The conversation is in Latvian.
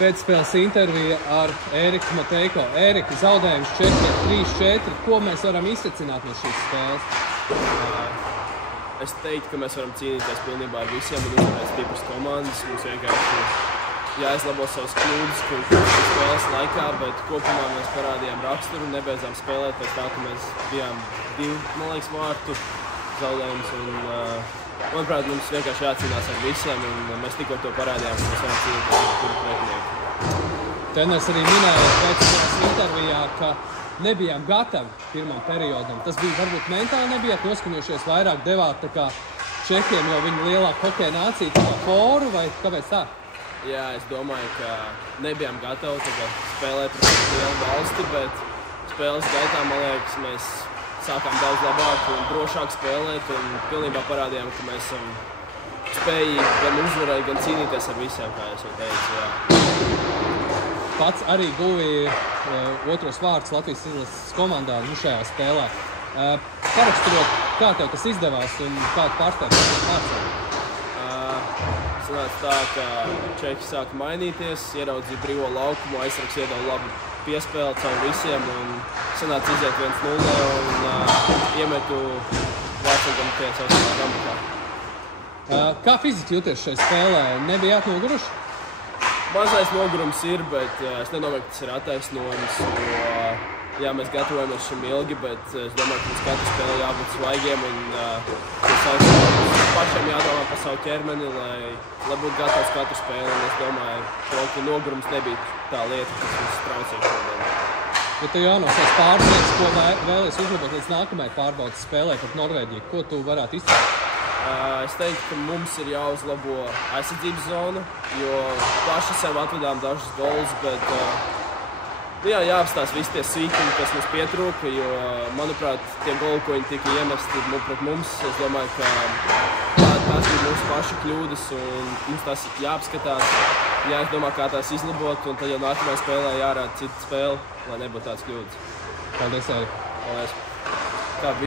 Pēcspēles intervija ar Ēriku Mateiko. Ērika, zaudējums 4-3-4. Ko mēs varam izsecināt no šīs spēles? Es teiktu, ka mēs varam cīnīties pilnībā ar visiem un uzvarēt stipras komandas. Mums vienkārši jāizlabo savas kļūdas, kuras spēles laikā, bet kopumā mēs parādījām raksturu un nebeidzām spēlēt pēc tā, ka mēs bijām 2 vārtu zaudējums. Manuprāt, mums vienkārši jācīnās ar visiem, un mēs tikko to parādījām, ka mēs varam cīnīties ar kuru pretinieku. Treneris arī minēja pēcspēles intervijā, ka nebijām gatavi pirmam periodam. Tas bija varbūt mentāli nebijāt noskaņojušies vairāk, devāt tā kā Čehiem, jo viņi lielāka hokeja nācija, tā kā foru, vai kāpēc tā? Jā, es domāju, ka nebijām gatavi spēlēt pret lielu valsti, bet spēles gaitā, man liekas, mēs sākām daudz labāk un drošāk spēlēt un pilnībā parādījām, ka mēs esam spējīgi gan uzvarēt, gan cīnīties ar visiem, kā es jau teicu. Jā. Pats arī guvi otros vārdus Latvijas izlases komandā šajā spēlē. Paraksturot, kā tev tas izdevās un kādu pārsteigumu mācību? Sanāca tā, ka Čehi sāka mainīties, ieraudzīja brīvo laukumu, aizsargs iedeva labu piespēli caur visiem un sanāca iziet 1-0 un iemetu Vācagam pie savas gamatā. Kā fiziski jūties šajā spēlē? Nebijāt noguruši? Mazais nogurums ir, bet es nedomāju, ka tas ir attaisnojums. Jā, mēs gatavojamies šim ilgi, bet es domāju, ka mums katru spēli jābūt svaigiem un pašiem jādomā par savu ķermeni, lai būtu gatavs katru spēli. Un es domāju, ka nogurums nebija tā lieta, kas mums traucēja šodien. Ja tev jānosauc pāris lietas, ko vēlies uzlabot līdz nākamajai pārbaudas spēlē pret Norvēģiju, ko tu varētu izteikt? Es teiktu, ka mums ir jāuzlabo aizsardzības zona, jo paši sev atvedām dažus golus, bet jāapstās visi tie sīkumi, kas mums pietrūka, jo, manuprāt, tie goli, ko viņi tika iemesti pret mums, es domāju, ka tās bija mūsu pašu kļūdas un mums tās jāapskatās, jāizdomā, kā tās izlabot, un tad jau nākamajā spēlē jārāda cita spēle, lai nebūtu tādas kļūdas. Paldies, Ērika. Paldies.